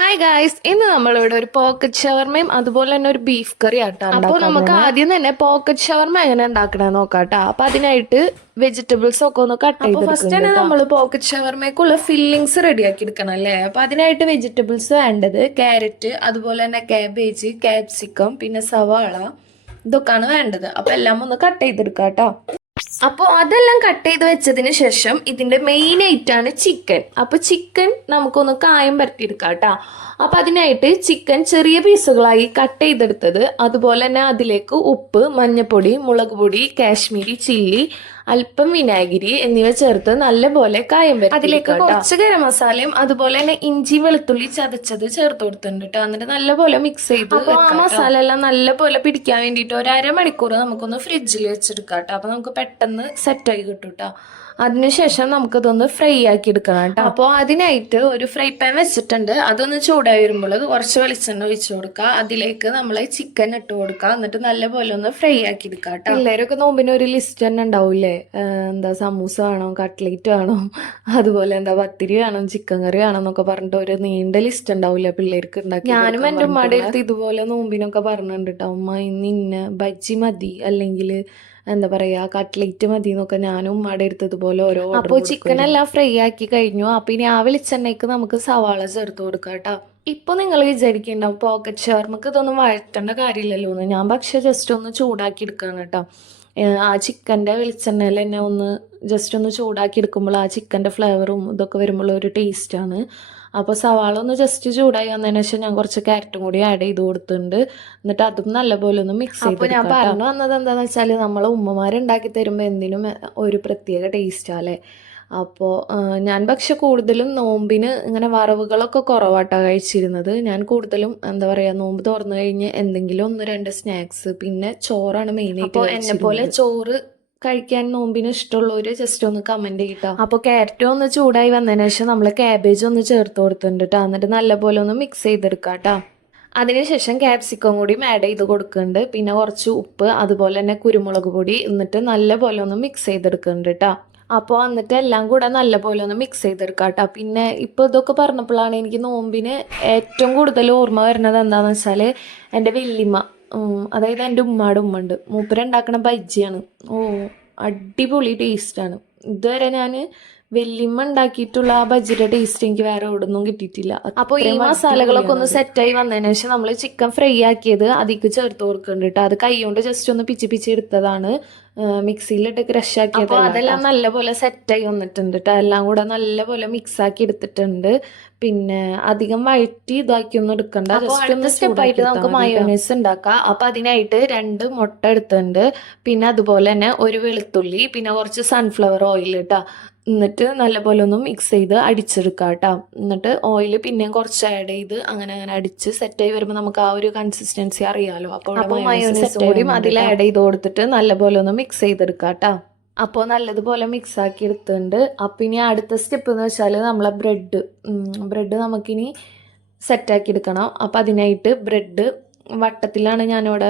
Hi guys, ഇന്ന് നമ്മളിവിടെ ഒരു പോക്കറ്റ് ഷവർമയും അതുപോലെ തന്നെ ഒരു ബീഫ് കറി ആട്ടോ. അപ്പോൾ നമുക്ക് ആദ്യം തന്നെ പോക്കറ്റ് ഷവർമ എങ്ങനെ ഉണ്ടാക്കണമെന്ന് നോക്കാട്ടോ. അപ്പൊ അതിനായിട്ട് വെജിറ്റബിൾസ് ഒക്കെ ഒന്ന് കട്ട് ചെയ്ത് ഫസ്റ്റ് തന്നെ നമ്മൾ പോക്കറ്റ് ഷവർമയ്ക്കുള്ള ഫില്ലിങ്സ് റെഡിയാക്കി എടുക്കണം അല്ലേ. അപ്പൊ അതിനായിട്ട് വെജിറ്റബിൾസ് വേണ്ടത് ക്യാരറ്റ്, അതുപോലെ തന്നെ കാബേജ്, ക്യാപ്സിക്കം, പിന്നെ സവാള, ഇതൊക്കെയാണ് വേണ്ടത്. അപ്പൊ എല്ലാം ഒന്ന് കട്ട് ചെയ്തെടുക്കാം കേട്ടോ. അപ്പോൾ അതെല്ലാം കട്ട് ചെയ്ത് വെച്ചതിന് ശേഷം ഇതിന്റെ മെയിൻ ആയിട്ടാണ് ചിക്കൻ. അപ്പൊ ചിക്കൻ നമുക്കൊന്ന് കായം പരത്തിയെടുക്കാം കേട്ടോ. അപ്പൊ അതിനായിട്ട് ചിക്കൻ ചെറിയ പീസുകളായി കട്ട് ചെയ്തെടുത്തത്, അതുപോലെ തന്നെ അതിലേക്ക് ഉപ്പ്, മഞ്ഞൾപ്പൊടി, മുളക് പൊടി, കാശ്മീരി ചില്ലി, അല്പം വിനാഗിരി എന്നിവ ചേർത്ത് നല്ലപോലെ കായം വരും. അതിലേക്ക് കുറച്ച് ഗരം മസാലയും അതുപോലെ തന്നെ ഇഞ്ചി വെളുത്തുള്ളി ചതച്ചത് ചേർത്ത് കൊടുത്തിട്ടുണ്ട് കേട്ടോ. എന്നിട്ട് നല്ലപോലെ മിക്സ് ചെയ്ത് ആ മസാല എല്ലാം നല്ലപോലെ പിടിക്കാൻ വേണ്ടിയിട്ട് ഒരു അരമണിക്കൂർ നമുക്കൊന്ന് ഫ്രിഡ്ജിൽ വെച്ചെടുക്കാം കേട്ടോ. അപ്പൊ നമുക്ക് പെട്ടെന്ന് സെറ്റായി കിട്ടും കേട്ടോ. അതിനുശേഷം നമുക്കിതൊന്ന് ഫ്രൈ ആക്കി എടുക്കണം കേട്ടോ. അപ്പോൾ അതിനായിട്ട് ഒരു ഫ്രൈ പാൻ വെച്ചിട്ടുണ്ട്. അതൊന്ന് ചൂടായി വരുമ്പോൾ കുറച്ച് വെളിച്ചെണ്ണ ഒഴിച്ചു കൊടുക്കുക. അതിലേക്ക് നമ്മൾ ചിക്കൻ ഇട്ട് കൊടുക്കുക. എന്നിട്ട് നല്ലപോലെ ഒന്ന് ഫ്രൈ ആക്കി എടുക്കുക കേട്ടോ. പിള്ളേരൊക്കെ നോമ്പിന് ഒരു ലിസ്റ്റ് തന്നെ ഉണ്ടാവൂലേ, എന്താ സമൂസ വേണം, കട്ട്ലേറ്റ് വേണം, അതുപോലെ എന്താ പത്തിരി വേണം, ചിക്കൻ കറി വേണം എന്നൊക്കെ പറഞ്ഞിട്ട് ഒരു നീണ്ട ലിസ്റ്റ് ഉണ്ടാവില്ല പിള്ളേർക്ക് ഉണ്ടാക്കി. ഞാനും എൻ്റെ ഉമ്മയുടെ അടുത്ത് ഇതുപോലെ നോമ്പിനൊക്കെ പറഞ്ഞിട്ടുണ്ട് കേട്ടോ. ഉമ്മ ഇന്ന് ബജ്ജി മതി, അല്ലെങ്കിൽ എന്താ പറയാ കട്ട്ലേറ്റ് മതി എന്നൊക്കെ ഞാനും ഉമ്മയുടെ അടുത്തതുപോലെ ഓരോ. അപ്പോൾ ചിക്കൻ എല്ലാം ഫ്രൈ ആക്കി കഴിഞ്ഞു. അപ്പൊ ഇനി ആ വെളിച്ചെണ്ണയ്ക്ക് നമുക്ക് സവാള ചേർത്ത് കൊടുക്കാം കേട്ടോ. ഇപ്പൊ നിങ്ങൾ വിചാരിക്കുന്നുണ്ടാവും പോക്കറ്റ് ഷവർമക്ക് ഇതൊന്നും വഴറ്റേണ്ട കാര്യമില്ലല്ലോ എന്ന്. ഞാൻ പക്ഷെ ജസ്റ്റ് ഒന്ന് ചൂടാക്കി എടുക്കാണ് കേട്ടോ. ആ ചിക്കൻ്റെ വെളിച്ചെണ്ണയിൽ തന്നെ ഒന്ന് ജസ്റ്റ് ഒന്ന് ചൂടാക്കി എടുക്കുമ്പോൾ ആ ചിക്കൻ്റെ ഫ്ലേവറും ഇതൊക്കെ വരുമ്പോൾ ഒരു ടേസ്റ്റാണ്. അപ്പോൾ സവാള ഒന്ന് ജസ്റ്റ് ചൂടായി വന്നതിന് ശേഷം ഞാൻ കുറച്ച് ക്യാരറ്റും കൂടി ആഡ് ചെയ്ത് കൊടുത്തിട്ടുണ്ട്. എന്നിട്ട് അതും നല്ലപോലെ ഒന്ന് മിക്സ് ചെയ്ത്. അപ്പോൾ ഞാൻ പറഞ്ഞു വന്നത് എന്താണെന്ന് വെച്ചാൽ നമ്മൾ ഉമ്മമാരുണ്ടാക്കി തരുമ്പോൾ എന്തിനും ഒരു പ്രത്യേക ടേസ്റ്റാല്ലേ. അപ്പോൾ ഞാൻ പക്ഷെ കൂടുതലും നോമ്പിന് ഇങ്ങനെ വറവുകളൊക്കെ കുറവായിട്ടാണ് കഴിച്ചിരുന്നത്. ഞാൻ കൂടുതലും എന്താ പറയുക നോമ്പ് തുറന്നു കഴിഞ്ഞ് എന്തെങ്കിലും 1-2 സ്നാക്സ്, പിന്നെ ചോറാണ് മെയിനായിട്ട്. അപ്പോൾ എന്നെ പോലെ ചോറ് കഴിക്കാൻ നോമ്പിന് ഇഷ്ടമുള്ളവര് ജസ്റ്റ് ഒന്ന് കമന്റ് ചെയ്യട്ടോ. അപ്പോൾ ക്യാരറ്റും ഒന്ന് ചൂടായി വന്നതിന് ശേഷം നമ്മൾ ക്യാബേജ് ഒന്ന് ചേർത്ത് കൊടുത്തിട്ടുണ്ട് കേട്ടോ. എന്നിട്ട് നല്ലപോലെ ഒന്ന് മിക്സ് ചെയ്തെടുക്കാം കേട്ടോ. അതിനുശേഷം ക്യാപ്സിക്കം കൂടി ആഡ് ചെയ്ത് കൊടുക്കുന്നുണ്ട്. പിന്നെ കുറച്ച് ഉപ്പ്, അതുപോലെ തന്നെ കുരുമുളക് പൊടി, എന്നിട്ട് നല്ലപോലെ ഒന്ന് മിക്സ് ചെയ്തെടുക്കുന്നുണ്ട് കേട്ടോ. അപ്പോൾ എന്നിട്ട് എല്ലാം കൂടെ നല്ലപോലെ ഒന്ന് മിക്സ് ചെയ്തെടുക്കാം കേട്ടോ. പിന്നെ ഇപ്പോൾ ഇതൊക്കെ പറഞ്ഞപ്പോഴാണ് എനിക്ക് നോമ്പിന് ഏറ്റവും കൂടുതൽ ഓർമ്മ വരുന്നത് എന്താണെന്ന് വെച്ചാൽ എൻ്റെ വല്യമ്മ, അതായത് എൻ്റെ ഉമ്മയുടെ ഉമ്മ ഉണ്ട്, മൂപ്പരുണ്ടാക്കണ ബജ്ജിയാണ്. അടിപൊളി ടേസ്റ്റാണ്. ഇതുവരെ ഞാൻ വല്യമ്മ ഉണ്ടാക്കിയിട്ടുള്ള ആ ബജ്ജിയുടെ ടേസ്റ്റ് എനിക്ക് വേറെ എവിടെയൊന്നും കിട്ടിയിട്ടില്ല. അപ്പോൾ ഈ മസാലകളൊക്കെ ഒന്ന് സെറ്റായി വന്നതിന് ശേഷം നമ്മൾ ചിക്കൻ ഫ്രൈ ആക്കിയത് അതിക്ക് ചേർത്ത് കൊടുക്കുന്നുണ്ട് കേട്ടോ. അത് കൈ കൊണ്ട് ജസ്റ്റ് ഒന്ന് പിച്ചി എടുത്തതാണ്, മിക്സിയിലിട്ട് ക്രഷ് ആക്കിയത്. അപ്പോൾ അതെല്ലാം നല്ലപോലെ സെറ്റായി വന്നിട്ടുണ്ട് കേട്ടോ. എല്ലാം കൂടെ നല്ലപോലെ മിക്സ് ആക്കി എടുത്തിട്ടുണ്ട്. പിന്നെ അധികം വഴറ്റി ഇതാക്കിയൊന്നും എടുക്കണ്ട, ജസ്റ്റ് ഒന്ന് സ്റ്റെപ്പായിട്ട് നമുക്ക് മയോനൈസ് ഉണ്ടാക്കാം. അപ്പം അതിനായിട്ട് 2 മുട്ട എടുത്തിട്ടുണ്ട്. പിന്നെ അതുപോലെ തന്നെ ഒരു വെളുത്തുള്ളി, പിന്നെ കുറച്ച് സൺഫ്ലവർ ഓയിൽ കേട്ടോ. എന്നിട്ട് നല്ലപോലെ ഒന്ന് മിക്സ് ചെയ്ത് അടിച്ചെടുക്കാം കേട്ടോ. എന്നിട്ട് ഓയിൽ പിന്നെയും കുറച്ച് ആഡ് ചെയ്ത് അങ്ങനെ അടിച്ച് സെറ്റായി വരുമ്പോൾ നമുക്ക് ആ ഒരു കൺസിസ്റ്റൻസി അറിയാമല്ലോ. അപ്പോൾ മയോനൈസ് കൂടിയും അതിൽ ആഡ് ചെയ്ത് കൊടുത്തിട്ട് നല്ലപോലെ ഒന്ന് മിക്സ് ചെയ്തെടുക്കാം കേട്ടോ. അപ്പോൾ നല്ലതുപോലെ മിക്സ് ആക്കി എടുത്തിട്ടുണ്ട്. അപ്പം ഇനി അടുത്ത സ്റ്റെപ്പ് എന്ന് വെച്ചാൽ നമ്മളെ ബ്രെഡ് നമുക്കിനി സെറ്റാക്കി എടുക്കണം. അപ്പം അതിനായിട്ട് ബ്രെഡ് വട്ടത്തിലാണ് ഞാനിവിടെ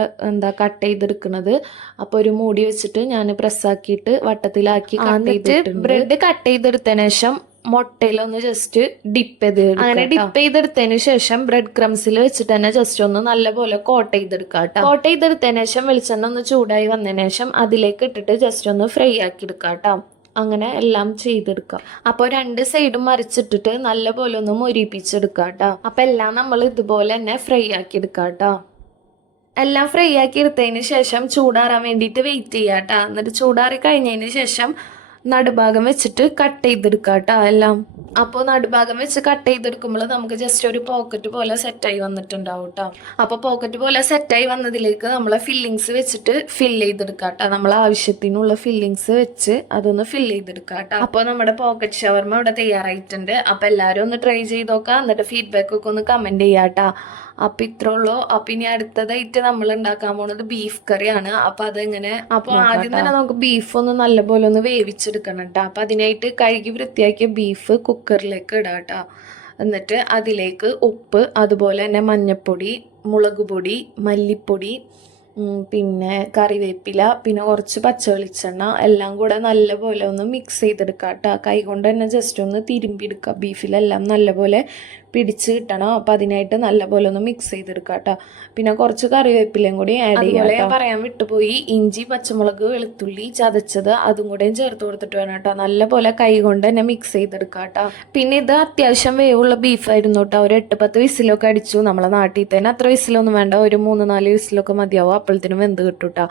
കട്ട് ചെയ്തെടുക്കുന്നത്. അപ്പോൾ ഒരു മൂടി വെച്ചിട്ട് ഞാൻ പ്രസ്സാക്കിയിട്ട് വട്ടത്തിലാക്കി ബ്രെഡ് കട്ട് ചെയ്തെടുത്തതിന് ശേഷം മുട്ടയിലൊന്ന് ജസ്റ്റ് ഡിപ്പ് ചെയ്ത്, അങ്ങനെ ഡിപ്പ് ചെയ്തെടുത്തതിന് ശേഷം ബ്രെഡ് ക്രംസിൽ വെച്ചിട്ട് തന്നെ ജസ്റ്റ് ഒന്ന് നല്ലപോലെ കോട്ട് ചെയ്തെടുക്കാം കേട്ടോ. കോട്ട് ചെയ്തെടുത്തതിന് ശേഷം വെളിച്ചെണ്ണ ഒന്ന് ചൂടായി വന്നതിന് ശേഷം അതിലേക്ക് ഇട്ടിട്ട് ജസ്റ്റ് ഒന്ന് ഫ്രൈ ആക്കി എടുക്കാം കേട്ടോ. അങ്ങനെ എല്ലാം ചെയ്തെടുക്കാം. അപ്പോൾ 2 സൈഡും മറിച്ചിട്ടിട്ട് നല്ലപോലെ ഒന്ന് മൊരിപ്പിച്ചെടുക്കാം കേട്ടോ. അപ്പം എല്ലാം നമ്മൾ ഇതുപോലെ തന്നെ ഫ്രൈ ആക്കി എടുക്കാം കേട്ടോ. എല്ലാം ഫ്രൈ ആക്കി എടുത്തതിന് ശേഷം ചൂടാറാൻ വേണ്ടിയിട്ട് വെയിറ്റ് ചെയ്യാം കേട്ടോ. എന്നിട്ട് ചൂടാറി കഴിഞ്ഞതിന് ശേഷം നടുഭാഗം വെച്ചിട്ട് കട്ട് ചെയ്തെടുക്കാം കേട്ടോ എല്ലാം. അപ്പോൾ നടുഭാഗം വെച്ച് കട്ട് ചെയ്തെടുക്കുമ്പോൾ നമുക്ക് ജസ്റ്റ് ഒരു പോക്കറ്റ് പോലെ സെറ്റായി വന്നിട്ടുണ്ടാവും കേട്ടോ. അപ്പോൾ പോക്കറ്റ് പോലെ സെറ്റായി വന്നതിലേക്ക് നമ്മളെ ഫില്ലിങ്സ് വെച്ചിട്ട് ഫില്ല് ചെയ്തെടുക്കാം കേട്ടോ. നമ്മളെ ആവശ്യത്തിനുള്ള ഫില്ലിങ്സ് വെച്ച് അതൊന്ന് ഫില്ല് ചെയ്തെടുക്കാം കേട്ടോ. അപ്പോൾ നമ്മുടെ പോക്കറ്റ് ഷവർമ ഇവിടെ തയ്യാറായിട്ടുണ്ട്. അപ്പോൾ എല്ലാവരും ഒന്ന് ട്രൈ ചെയ്ത് നോക്കാം. എന്നിട്ട് ഫീഡ്ബാക്ക് ഒക്കെ ഒന്ന് കമൻറ്റ് ചെയ്യാം കേട്ടോ. അപ്പം ഇത്രേ ഉള്ളൂ. അപ്പം ഇനി അടുത്തതായിട്ട് നമ്മൾ ഉണ്ടാക്കാൻ പോകുന്നത് ബീഫ് കറിയാണ്. അപ്പം അതെങ്ങനെ, അപ്പോൾ ആദ്യം തന്നെ നമുക്ക് ബീഫ് ഒന്ന് നല്ലപോലെ ഒന്ന് വേവിച്ചെടുക്കണം കേട്ടോ. അപ്പം അതിനായിട്ട് കഴുകി വൃത്തിയാക്കിയ ബീഫ് കുക്കറിലേക്ക് ഇടാം കേട്ടോ. എന്നിട്ട് അതിലേക്ക് ഉപ്പ്, അതുപോലെ തന്നെ മഞ്ഞൾപ്പൊടി, മുളക് പൊടി, മല്ലിപ്പൊടി, പിന്നെ കറിവേപ്പില, പിന്നെ കുറച്ച് പച്ച വെളിച്ചെണ്ണ എല്ലാം കൂടെ നല്ലപോലെ ഒന്ന് മിക്സ് ചെയ്തെടുക്കുക കേട്ടോ. കൈ കൊണ്ട് തന്നെ ജസ്റ്റ് ഒന്ന് തിരുമ്പിയെടുക്കുക. ബീഫിലെല്ലാം നല്ലപോലെ പിടിച്ച് കിട്ടണം. അപ്പോൾ അതിനായിട്ട് നല്ലപോലെ ഒന്ന് മിക്സ് ചെയ്തെടുക്കുക കേട്ടോ. പിന്നെ കുറച്ച് കറിവേപ്പിലയും കൂടി ആഡ് ചെയ്യാം. ഞാൻ പറയാൻ വിട്ടുപോയി, ഇഞ്ചി, പച്ചമുളക്, വെളുത്തുള്ളി ചതച്ചത് അതും കൂടെയും ചേർത്ത് കൊടുത്തിട്ട് വേണം കേട്ടോ നല്ലപോലെ കൈ കൊണ്ട് തന്നെ മിക്സ് ചെയ്തെടുക്കുക കേട്ടോ. പിന്നെ ഇത് അത്യാവശ്യം വേവുള്ള ബീഫായിരുന്നു കേട്ടോ. ഒരു 8-10 വിസിലൊക്കെ അടിച്ചു. നമ്മളെ നാട്ടിൽ തന്നെ അത്ര വിസിലൊന്നും വേണ്ട, ഒരു 3-4 വിസിലൊക്കെ മതിയാവും, അപ്പോഴത്തേനും വെന്ത് കിട്ടും കേട്ടോ.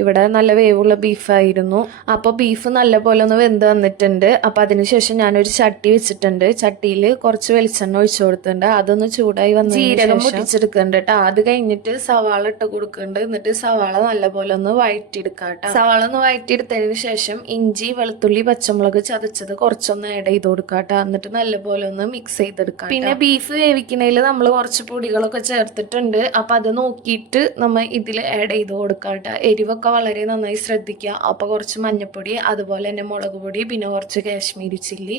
ഇവിടെ നല്ല വേവുള്ള ബീഫായിരുന്നു. അപ്പോൾ ബീഫ് നല്ലപോലെ ഒന്ന് വെന്ത് വന്നിട്ടുണ്ട്. അപ്പോൾ അതിനുശേഷം ഞാനൊരു ചട്ടി വെച്ചിട്ടുണ്ട്. ചട്ടിയിൽ കുറച്ച് വെളിച്ചെണ്ണ ഒഴിച്ചു കൊടുത്തിട്ടുണ്ട്. അതൊന്ന് ചൂടായി വന്ന് ജീരകം പൊട്ടിച്ചെടുക്കുന്നുണ്ട് കേട്ടോ. അത് കഴിഞ്ഞിട്ട് സവാള ഇട്ട് കൊടുക്കുന്നുണ്ട്. എന്നിട്ട് സവാള നല്ലപോലെ ഒന്ന് വഴറ്റിയെടുക്കാം കേട്ടോ. സവാള ഒന്ന് വഴറ്റിയെടുത്തതിന് ശേഷം ഇഞ്ചി, വെളുത്തുള്ളി, പച്ചമുളക് ചതച്ചത് കുറച്ചൊന്ന് ആഡ് ചെയ്ത് കൊടുക്കാം കേട്ടോ. എന്നിട്ട് നല്ലപോലെ ഒന്ന് മിക്സ് ചെയ്തെടുക്കാം. പിന്നെ ബീഫ് വേവിക്കുന്നതിൽ നമ്മൾ കുറച്ച് പൊടികളൊക്കെ ചേർത്തിട്ടുണ്ട്. അപ്പം അത് നോക്കിയിട്ട് നമ്മൾ ഇതിൽ ആഡ് ചെയ്ത് കൊടുക്കാം കേട്ടോ. എരിവൊക്കെ വളരെ നന്നായി ശ്രദ്ധിക്കുക. അപ്പോൾ കുറച്ച് മഞ്ഞൾപ്പൊടി, അതുപോലെ തന്നെ മുളക് പൊടി, പിന്നെ കുറച്ച് കാശ്മീരി ചില്ലി,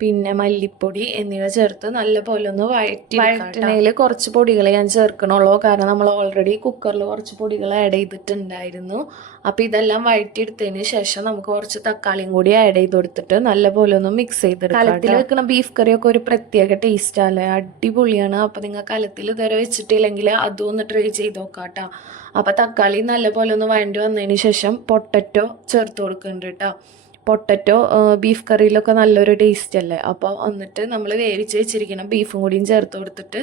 പിന്നെ മല്ലിപ്പൊടി എന്നിവ ചേർത്ത് നല്ലപോലെ ഒന്ന് വഴറ്റണയിൽ കുറച്ച് പൊടികൾ ഞാൻ ചേർക്കണുള്ളൂ. കാരണം നമ്മൾ ഓൾറെഡി കുക്കറിൽ കുറച്ച് പൊടികൾ ആഡ് ചെയ്തിട്ടുണ്ടായിരുന്നു. അപ്പോൾ ഇതെല്ലാം വഴറ്റിയെടുത്തതിന് ശേഷം നമുക്ക് കുറച്ച് തക്കാളിയും കൂടി ആഡ് ചെയ്ത് കൊടുത്തിട്ട് നല്ലപോലെ ഒന്ന് മിക്സ് ചെയ്തെടുക്കാം. കലത്തിൽ വെക്കുന്ന ബീഫ് കറിയൊക്കെ ഒരു പ്രത്യേക ടേസ്റ്റല്ലേ, അടിപൊളിയാണ്. അപ്പോൾ നിങ്ങൾ കലത്തിൽ ഇതുവരെ വെച്ചിട്ടില്ലെങ്കിൽ അതും ഒന്ന് ട്രൈ ചെയ്ത് നോക്കാം കേട്ടോ. അപ്പോൾ തക്കാളി നല്ലപോലെ ഒന്ന് വഴണ്ടി വന്നതിന് ശേഷം പൊട്ടറ്റോ ചേർത്ത് കൊടുക്കുന്നുണ്ട് കേട്ടോ. പൊട്ടറ്റോ ബീഫ് കറിയിലൊക്കെ നല്ലൊരു ടേസ്റ്റ് അല്ലേ. അപ്പോൾ എന്നിട്ട് നമ്മൾ വേവിച്ച് വെച്ചിരിക്കണം ബീഫും കൂടിയും ചേർത്ത് കൊടുത്തിട്ട്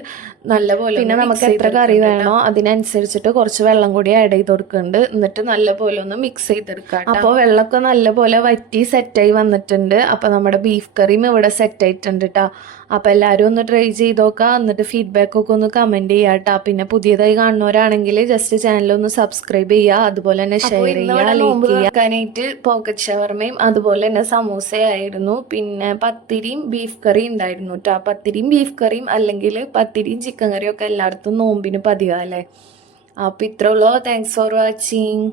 നല്ലപോലെ, പിന്നെ നമുക്ക് എത്ര കറി വേണോ അതിനനുസരിച്ചിട്ട് കുറച്ച് വെള്ളം കൂടി ആഡ് ചെയ്ത് കൊടുക്കുന്നുണ്ട്. എന്നിട്ട് നല്ലപോലെ ഒന്ന് മിക്സ് ചെയ്തെടുക്കാം. അപ്പോൾ വെള്ളമൊക്കെ നല്ലപോലെ വറ്റി സെറ്റായി വന്നിട്ടുണ്ട്. അപ്പോൾ നമ്മുടെ ബീഫ് കറിയും ഇവിടെ സെറ്റായിട്ടുണ്ട് കേട്ടോ. അപ്പോൾ എല്ലാവരും ഒന്ന് ട്രൈ ചെയ്ത് നോക്കാം. എന്നിട്ട് ഫീഡ്ബാക്കൊക്കെ ഒന്ന് കമൻറ്റ് ചെയ്യുക കേട്ടോ. പിന്നെ പുതിയതായി കാണുന്നവരാണെങ്കിൽ ജസ്റ്റ് ചാനലൊന്ന് സബ്സ്ക്രൈബ് ചെയ്യുക, അതുപോലെ തന്നെ ഷെയർ ചെയ്യുക, ലൈക്ക് ചെയ്യാനായിട്ട് പോക്കറ്റ് ഷവർമയും അതുപോലെ തന്നെ സമൂസയായിരുന്നു. പിന്നെ പത്തിരിയും ബീഫ് കറിയും ഉണ്ടായിരുന്നു കേട്ടോ. പത്തിരിയും ബീഫ് കറിയും അല്ലെങ്കിൽ പത്തിരിയും ചിക്കൻ കറിയും ഒക്കെ എല്ലായിടത്തും നോമ്പിന് പതിവല്ലേ. അപ്പോൾ ഇത്രേ ഉള്ളൂ. Thanks for watching.